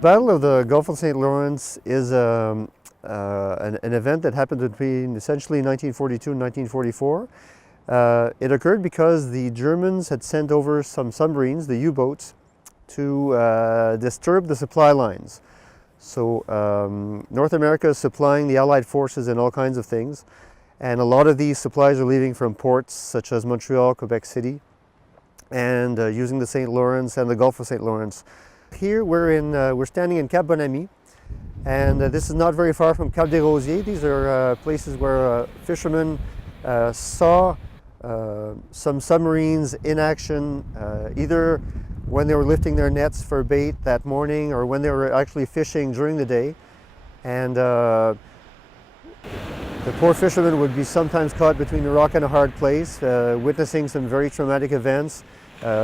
Battle of the Gulf of St. Lawrence is an event that happened between essentially 1942 and 1944. It occurred because the Germans had sent over some submarines, the U-boats, to disturb the supply lines. So North America is supplying the Allied forces in all kinds of things, and a lot of these supplies are leaving from ports such as Montreal, Quebec City, and using the St. Lawrence and the Gulf of St. Lawrence. Here we're standing in Cap Bonamy, and this is not very far from Cap des Rosiers. These are places where fishermen saw some submarines in action, either when they were lifting their nets for bait that morning or when they were actually fishing during the day. And the poor fishermen would be sometimes caught between a rock and a hard place, witnessing some very traumatic events,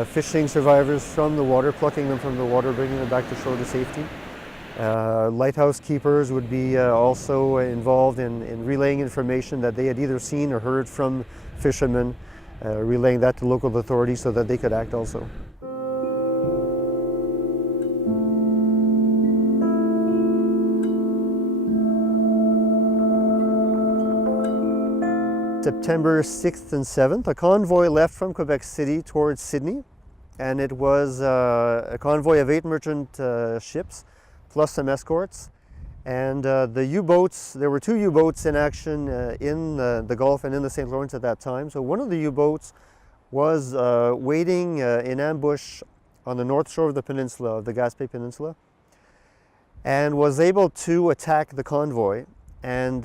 fishing survivors from the water, plucking them from the water, bringing them back to shore to safety. Lighthouse keepers would be also involved in relaying information that they had either seen or heard from fishermen, relaying that to local authorities so that they could act also. September 6th and 7th, a convoy left from Quebec City towards Sydney, and it was a convoy of 8 merchant ships plus some escorts. And the U-boats, there were 2 U-boats in action in the Gulf and in the St. Lawrence at that time. So one of the U-boats was waiting in ambush on the north shore of the peninsula, of the Gaspé Peninsula, and was able to attack the convoy. And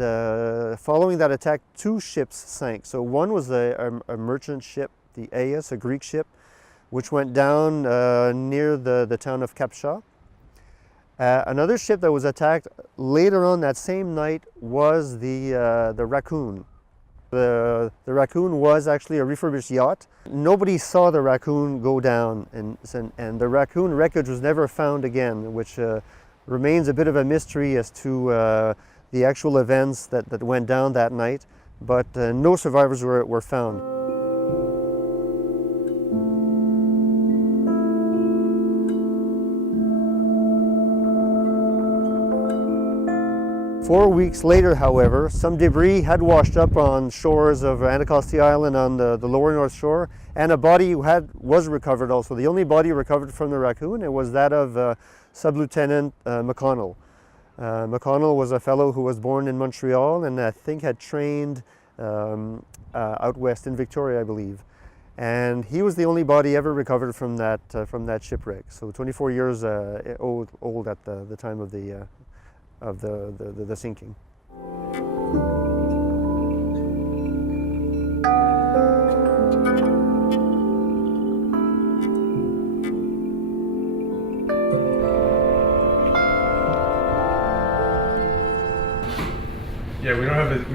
following that attack, 2 ships sank. So one was a merchant ship, the Aeus, a Greek ship, which went down near the town of Capshaw. Another ship that was attacked later on that same night was the Raccoon. The Raccoon was actually a refurbished yacht. Nobody saw the Raccoon go down, and the Raccoon wreckage was never found again, which remains a bit of a mystery as to the actual events that went down that night, but no survivors were found. Four weeks later, however, some debris had washed up on shores of Anticosti Island on the lower north shore, and a body was recovered also. The only body recovered from the Raccoon, it was that of Sub-Lieutenant McConnell. McConnell was a fellow who was born in Montreal and I think had trained out west in Victoria, I believe. And he was the only body ever recovered from that shipwreck. So 24 years old at the time of the sinking. Yeah, we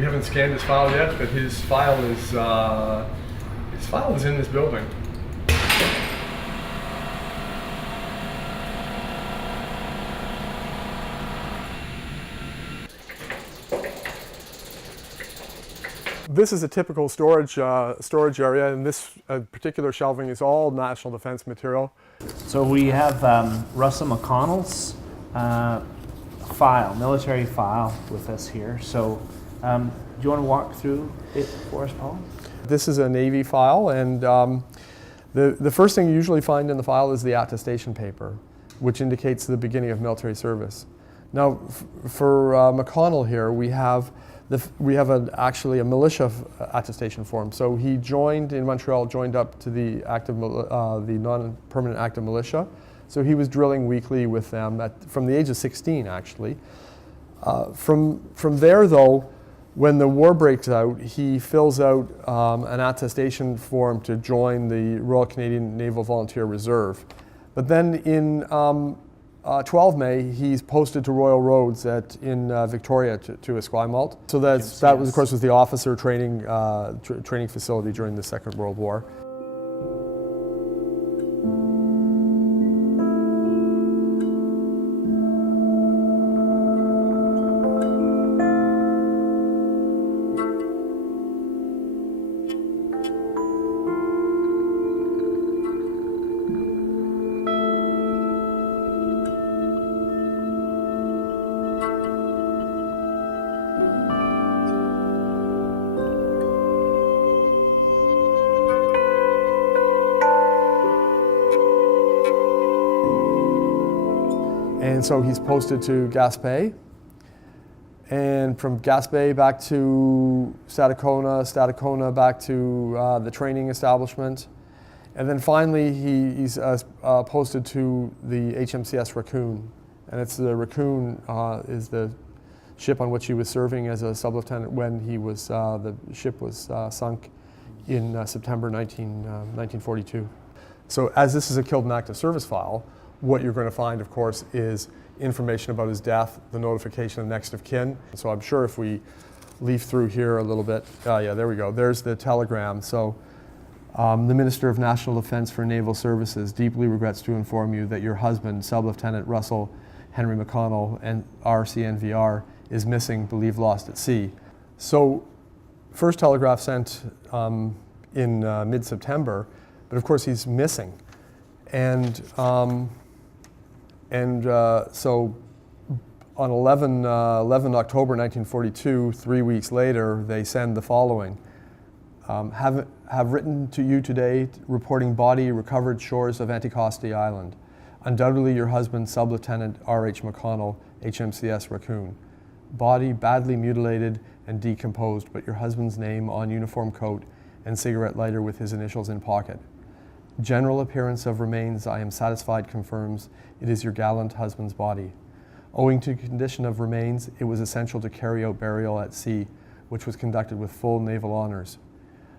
haven't scanned his file yet, but his file is in this building. This is a typical storage area, and this particular shelving is all national defense material. So we have Russell McConnell's military file with us here. So do you want to walk through it for us, Paul? This is a Navy file, and the first thing you usually find in the file is the attestation paper, which indicates the beginning of military service. Now, for McConnell here, we have actually a militia attestation form. So he joined in Montreal, joined up to the non-permanent active militia. So he was drilling weekly with them from the age of 16, actually. From there, though, when the war breaks out, he fills out an attestation form to join the Royal Canadian Naval Volunteer Reserve. But then in 12 May, he's posted to Royal Roads in Victoria to Esquimalt. So that was, of course, was the officer training facility during the Second World War. And so he's posted to Gaspé, and from Gaspé back to Stadacona back to the training establishment. And then finally he's posted to the HMCS Raccoon. And it's the Raccoon is the ship on which he was serving as a sub-lieutenant when he was, the ship was sunk in September 1942. So as this is a killed in active service file, what you're going to find, of course, is information about his death, the notification of next of kin. So I'm sure if we leaf through here a little bit, yeah, there we go. There's the telegram. So the Minister of National Defense for Naval Services deeply regrets to inform you that your husband, Sub-Lieutenant Russell Henry McConnell, and RCNVR, is missing, believed lost at sea. So first telegraph sent in mid-September, but of course he's missing. And so on 11 October 1942, 3 weeks later, they send the following. Have written to you today reporting body recovered shores of Anticosti Island. Undoubtedly your husband, Sub-Lieutenant R.H. McConnell, HMCS Raccoon. Body badly mutilated and decomposed, but your husband's name on uniform coat and cigarette lighter with his initials in pocket. General appearance of remains, I am satisfied, confirms it is your gallant husband's body. Owing to condition of remains, it was essential to carry out burial at sea, which was conducted with full naval honors.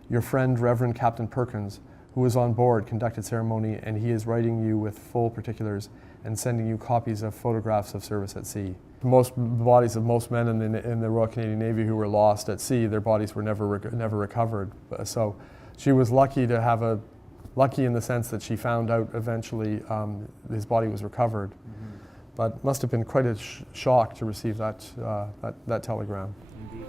Your friend, Reverend Captain Perkins, who was on board, conducted ceremony, and he is writing you with full particulars and sending you copies of photographs of service at sea. Most bodies of most men in the Royal Canadian Navy who were lost at sea, their bodies were never recovered. So she was lucky to have lucky in the sense that she found out eventually his body was recovered. Mm-hmm. But must have been quite a shock to receive that telegram. Indeed.